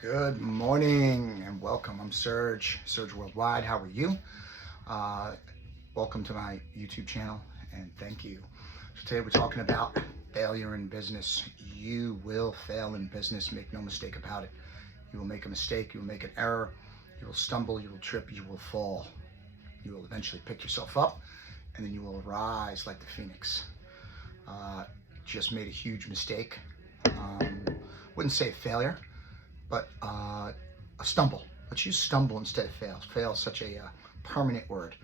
Good morning and welcome. I'm Serge World Wide. How are you? Welcome to my YouTube channel and thank you. So today we're talking about failure in business. You will fail in business, make no mistake about it. You will make a mistake, you will make an error, you will stumble, you will trip, you will fall. You will eventually pick yourself up and then you will rise like the phoenix. Just made a huge mistake. Wouldn't say failure, but a stumble. Let's use stumble instead of fail. Fail is such a permanent word.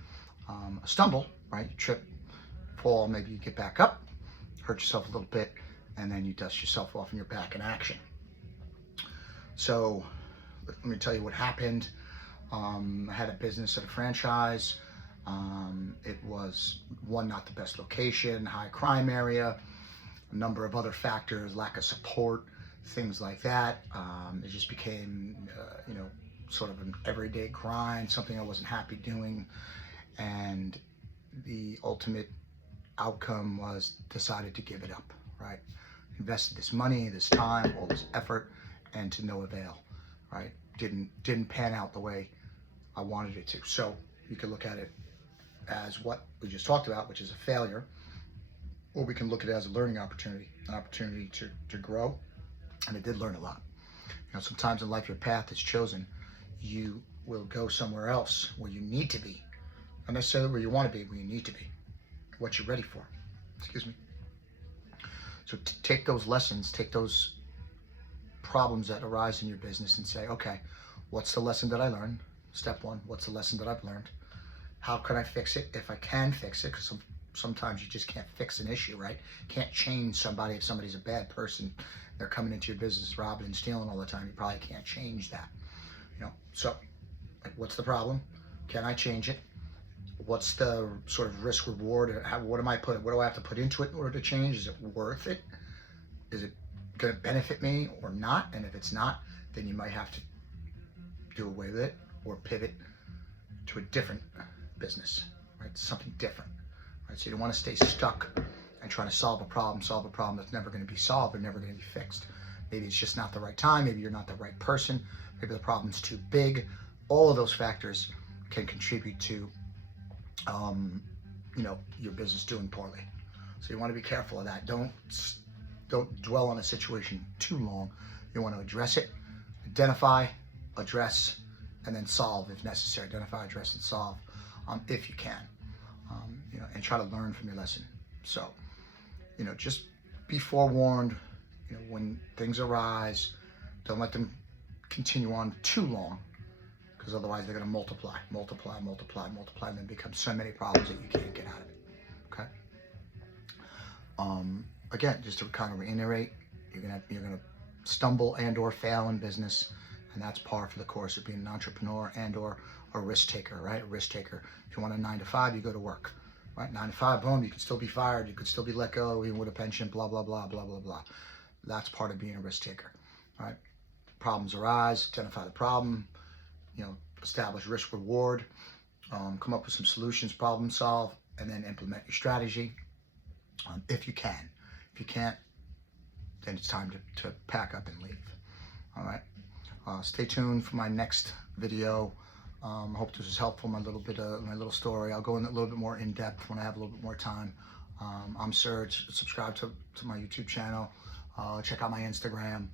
A stumble, right? You trip, fall, maybe you get back up, hurt yourself a little bit, and then you dust yourself off and you're back in action. So let me tell you what happened. I had a business at a franchise. It was one, not the best location, high crime area, a number of other factors, lack of support, things like that. It just became, sort of an everyday grind, something I wasn't happy doing. And the ultimate outcome was decided to give it up, right? Invested this money, this time, all this effort, and to no avail, right? Didn't pan out the way I wanted it to. So you can look at it as what we just talked about, which is a failure, or we can look at it as a learning opportunity, an opportunity to grow. And I did learn a lot. Sometimes in life your path is chosen. You will go somewhere else where you need to be. Not necessarily where you want to be, where you need to be. What you're ready for. Excuse me. So take those lessons, take those problems that arise in your business and say, okay, what's the lesson that I learned? Step one, what's the lesson that I've learned? How can I fix it if I can fix it? Because sometimes you just can't fix an issue, right? Can't change somebody if somebody's a bad person. They're coming into your business robbing and stealing all the time. You probably can't change that. So what's the problem? Can I change it? What's the sort of risk reward? What do I have to put into it in order to change? Is it worth it? Is it going to benefit me or not? And if it's not, then you might have to do away with it or pivot to a different business, right? Something different, right? So you don't want to stay stuck and trying to solve a problem that's never going to be solved or never going to be fixed. Maybe it's just not the right time. Maybe you're not the right person. Maybe the problem's too big. All of those factors can contribute to, your business doing poorly. So you want to be careful of that. Don't dwell on a situation too long. You want to address it, identify, address, and then solve if necessary. Identify, address, and solve if you can, and try to learn from your lesson. So, just be forewarned. When things arise, don't let them continue on too long, because otherwise they're going to multiply, and then become so many problems that you can't get out of it. Okay. Again, just to kind of reiterate, you're gonna stumble and/or fail in business, and that's par for the course of being an entrepreneur and/or a risk taker, right? A risk taker. If you want a 9 to 5, you go to work, right? 9 to 5, boom, you could still be fired, you could still be let go, even with a pension, blah, blah, blah, blah, blah, blah. That's part of being a risk taker, right? Problems arise, identify the problem, establish risk reward, come up with some solutions, problem solve, and then implement your strategy if you can. If you can't, then it's time to pack up and leave. All right. Stay tuned for my next video. Hope this was helpful. My little story. I'll go in a little bit more in depth when I have a little bit more time. I'm Serge. Subscribe to my YouTube channel. Check out my Instagram,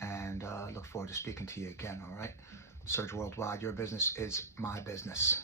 and look forward to speaking to you again. All right. Serge Worldwide. Your business is my business.